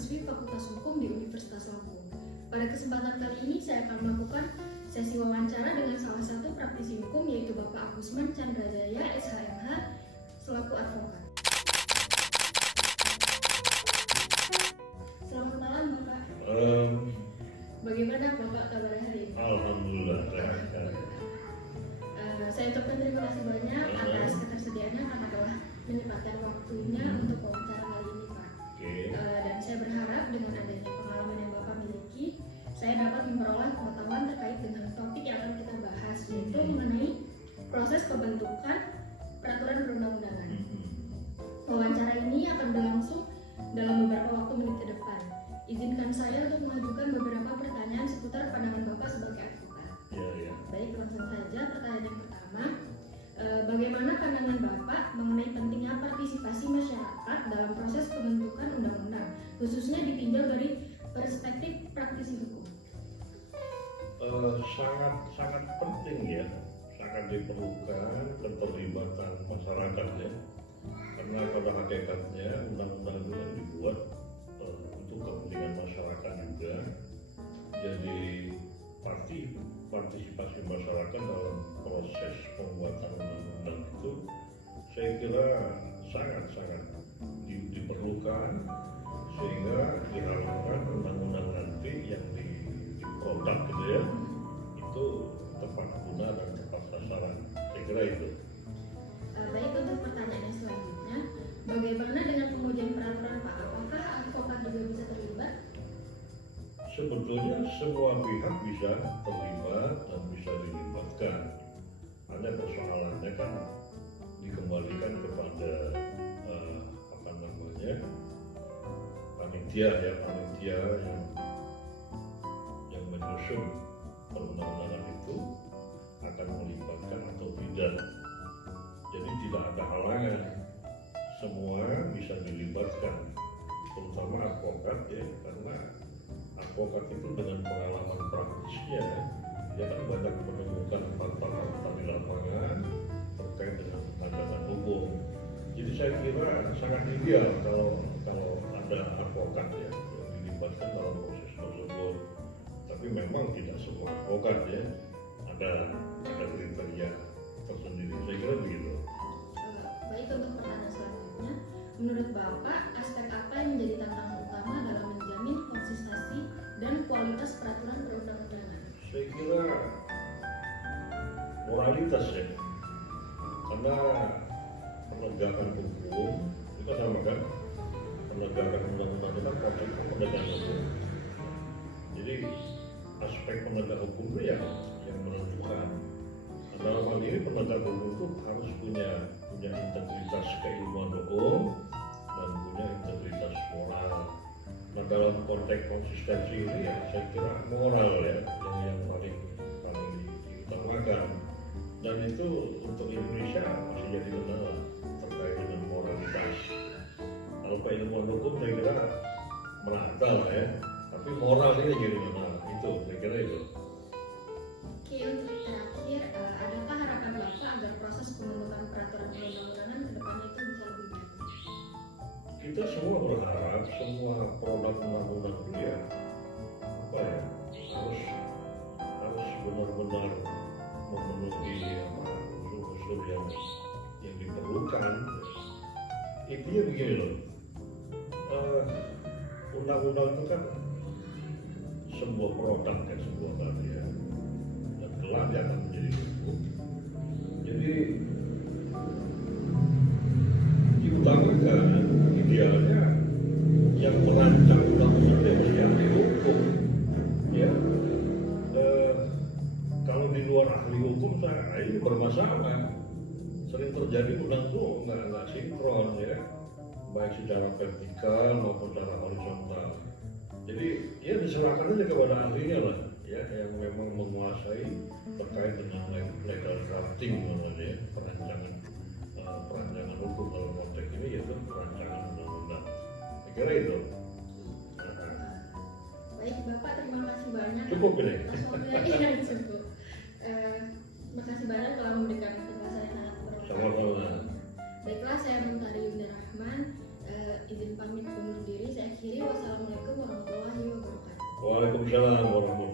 mahasiswi Fakultas Hukum di Universitas Lampung. Pada kesempatan kali ini saya akan melakukan sesi wawancara dengan salah satu praktisi hukum yaitu Bapak Agusman Candrajaya, SHMH, selaku advokat. Selamat malam Bapak. Bagaimana Bapak kabar hari ini? Alhamdulillah sehat. Saya ucapkan terima kasih banyak atas ketersediaannya karena telah menyempatkan waktunya untuk wawancara kali ini Pak. Dan saya berharap dengan adanya pengalaman yang Bapak miliki, saya dapat memperoleh pengetahuan terkait dengan topik yang akan kita bahas, yaitu mengenai proses pembentukan peraturan perundang-undangan. Wawancara ini akan berlangsung dalam beberapa waktu menit ke depan. Izinkan saya untuk mengajukan beberapa pertanyaan seputar pandangan Bapak sebagai advokat. Ya. Baik, langsung saja pertanyaan yang pertama. Bagaimana pandangan Bapak mengenai pentingnya partisipasi masyarakat dalam proses pembentukan undang-undang, khususnya ditinjau dari perspektif praktisi hukum? Sangat penting ya, sangat diperlukan keterlibatan masyarakat ya. Karena pada hakikatnya undang-undang itu kan dibuat untuk kepentingan masyarakat juga. Jadi partisipasi masyarakat dalam proses pembuatan undang-undang itu saya kira sangat diperlukan, sehingga diharapkan undang-undang nanti yang diproduk gitu ya itu tepat guna dan tepat sasaran. Saya kira itu. Baik, untuk pertanyaannya selanjutnya, bagaimana dengan pengujian peraturan Pak? Apakah advokat juga bisa terlibat? Sebetulnya semua pihak bisa terlibat dan bisa dilibatkan. Hanya persoalannya kan dikembalikan kepada panitia yang menyusun perundang-undangan itu akan melibatkan atau tidak. Jadi tidak ada halangan, semua bisa dilibatkan, terutama advokat ya, karena advokat itu dengan pengalaman praktisnya dia kan banyak menemukan fakta-fakta di lapangan terkait dengan penegakan hukum. Jadi saya kira sangat ideal kalau ada advokat ya yang dilibatkan dalam proses tersebut. Tapi memang tidak semua advokat ya, ada kriteria tersendiri. Saya kira begitu. Baik, untuk pertanyaan selanjutnya, menurut Bapak aspek apa yang menjadi tantangan utama dalam menjamin konsistensi dan kualitas peraturan perundang-undangan? Saya kira moralitas ya, karena penegakan hukum itu sama kan, penegakan undang-undang itu kan proses penegakan hukum. Jadi aspek penegak hukum itu yang menentukan. Dalam hal ini penegak hukum itu harus punya integritas keilmuan hukum dan punya integritas moral. Nah, dalam konteks konsistensi ini ya saya kira moral ya yang paling diutamakan, dan itu untuk Indonesia masih jadi kendala terkait dengan moralitas. Kalau keilmuan hukum saya kira merata lah ya, tapi moral ini jadi kendala. Itu saya kira itu. Oke, untuk terakhir, adakah harapan Bapak agar proses pembentukan peraturan perundang-undangan ke depannya itu bisa lebih baik? Kita semua berharap semua produk undang-undang itu ya harus benar-benar memenuhi unsur-unsur yang diperlukan. Intinya begini loh, undang-undang itu kan sebuah produk ya, sebuah karya, dan kelak dia akan menjadi hukum. Jadi diutamakan idealnya yang merancang undang-undang itu mesti ahli hukum ya. Kalau di luar ahli hukum ini bermasalah. Sering terjadi undang itu nggak sinkron ya, baik secara vertikal maupun secara horizontal. Jadi ya diserahkan aja kepada ahlinya lah ya, yang memang menguasai terkait dengan legal drafting namanya ya, perancangan hukum dalam konteks ini yaitu perancangan undang-undang. Saya kira itu. Baik Bapak, terima kasih banyak. Cukup ini. Iya, cukup. Terima kasih banyak telah memberikan penjelasan yang sangat bermanfaat. Sama-sama. Baiklah, saya Muntari Yunda Rahman, izin pamit undur diri. Saya akhiri. Wassalamualaikum Waalaikumsalam warahmatullahi